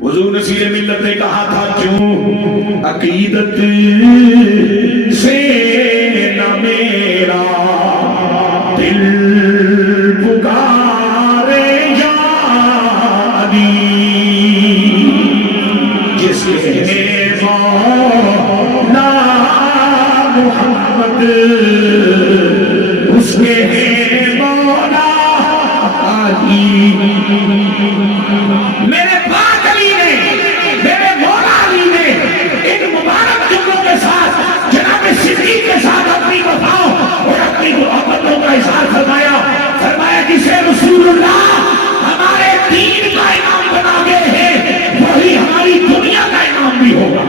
حضور نصیر ملت نے کہا تھا کیوں عقیدت سے نہ میرا دل پکارے یا علی، جس کے مولا محمد اس کے مولا علی۔ میرے پاک علی نے، میرے مولا علی نے ان مبارک جملوں کے ساتھ جناب صدیق کے ساتھ اپنی وفاؤں اور اپنی محبتوں کا اظہار فرمایا، فرمایا جسے رسول اللہ ہمارے دین کا امام بنا گئے ہیں وہی ہماری دنیا کا امام بھی ہوگا۔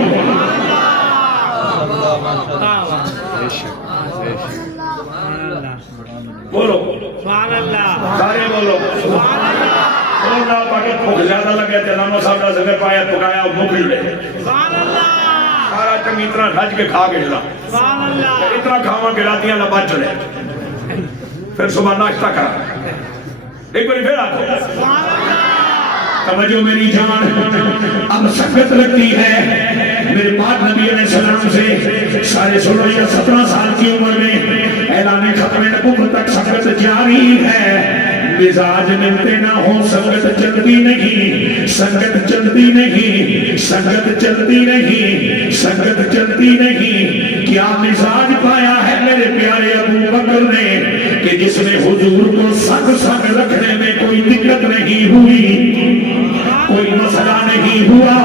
بولو سبحان اللہ، سارے بولو سبحان اللہ۔ اللہ پاکے بھوک زیادہ لگے تھے نامو صاحب نے سگے پایا پکایا بھوک لے سبحان اللہ، سارا چنگی اتنا کھج کے کھا کے جلا سبحان اللہ، اتنا کھاوا کے راتیاں نہ بچ چلے، پھر صبح ناشتہ کرا۔ ایک بار پھر آتے سبحان اللہ، توجہ میری جان، اب سکت لگتی ہے میرے پاک نبی علیہ السلام سے 16.5 یا 17 سال کی عمر میں اعلان ختم نبوت تک سکت جاری ہے۔ مزاج ملتے نہ ہو سنگت چلتی نہیں، سنگت چلتی نہیں، سنگت چلتی نہیں، سنگت چلتی نہیں۔ کیا مزاج پایا ہے میرے پیارے ابو بکر نے کہ جس میں حضور کو سنگ سنگ رکھنے میں کوئی دقت نہیں ہوئی، کوئی مسئلہ نہیں ہوا۔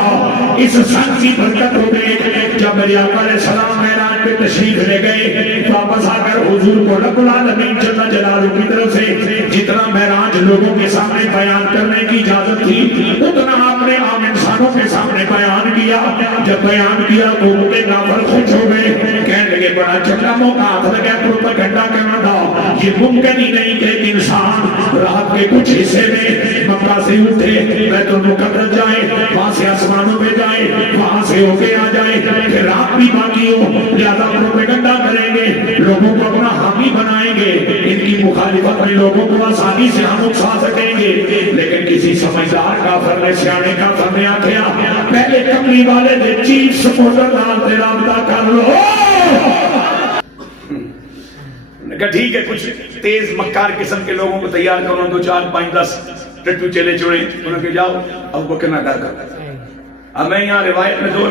اس سنگ کی برکت ہو گئی جب میرے آقا علیہ السلام معراج پہ تشریف لے گئے، واپس آ کر حضور کو رب العالمین جل جلالہ کی طرف سے جتنا معراج لوگوں کے سامنے بیان کرنے کی اجازت تھی اتنا آپ نے عام انسانوں کے سامنے بیان کیا۔ جب بیان کیا تو وہ غافل خوش ہو گئے، کہنے لگے بڑا چکا موقع ہاتھ لگا پروپیگنڈا کرنا تھا، یہ ممکن ہی نہیں کہ ایک انسان رات کے کچھ حصے میں مکہ سے اٹھے بیت المقدس جائے، وہاں سے آسمانوں پہ جائے، وہاں سے ہو کے آ جائے، پھر رات بھی باقی ہو، زیادہ پروپیگنڈا کریں گے، لوگوں کو اپنا حامی بنائیں گے، ان کی مخالفت میں لوگوں کو آسانی سے ہم اکسا سکیں گے۔ لیکن کسی سمجھدار کافر نے، سیانے کافر نے آخیا پہلے کملی والے دے چیف سپورٹر نال تے رابطہ کر لو۔ کہا ٹھیک ہے، کچھ تیز مکار قسم کے لوگوں کو تیار کرو، 2 4 5 10 ٹٹو چلے چڑے، انہوں نے کہا جاؤ ابو بکر نہ ڈر کر۔ اب میں یہاں روایت میں 2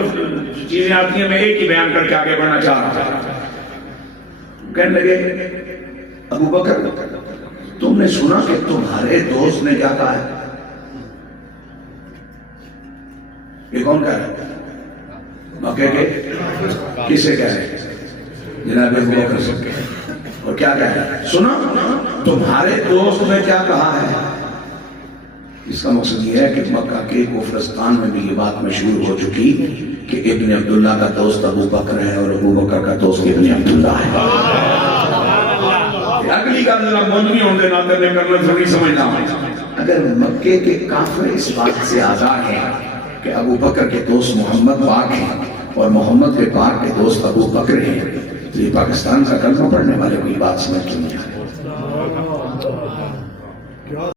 چیزیں آتی ہیں، میں ایک ہی بیان کر کے آگے بڑھنا چاہ رہا ہوں۔ کہنے لگے ابو بکر تم نے سنا کہ تمہارے دوست نے کیا کہا ہے؟ یہ کون کہہ رہا ہے؟ مکے کے کسے کہہ رہے ہیں؟ جناب ابو بکر سے۔ اور کیا کہہ رہا ہے؟ سنا تمہارے دوست نے کیا کہا ہے؟ اس کا مقصد یہ ہے کہ مکہ کے کفرستان میں بھی یہ بات مشہور ہو چکی کہ ابن عبداللہ کا دوست ابو بکر ہے اور ابو بکر کا دوست ابن عبداللہ ہے۔ اگلی کا ذرا موجودی ہونے ناتے میں کرنا ضروری سمجھنا ہے۔ اگر مکے کے کافر اس بات سے آزاد ہیں کہ ابو بکر کے دوست محمد پاک ہیں اور محمد کے پاک کے دوست ابو بکر ہیں، تو یہ پاکستان کا کلمہ پڑھنے والے کو یہ بات سمجھ نہیں آ رہی۔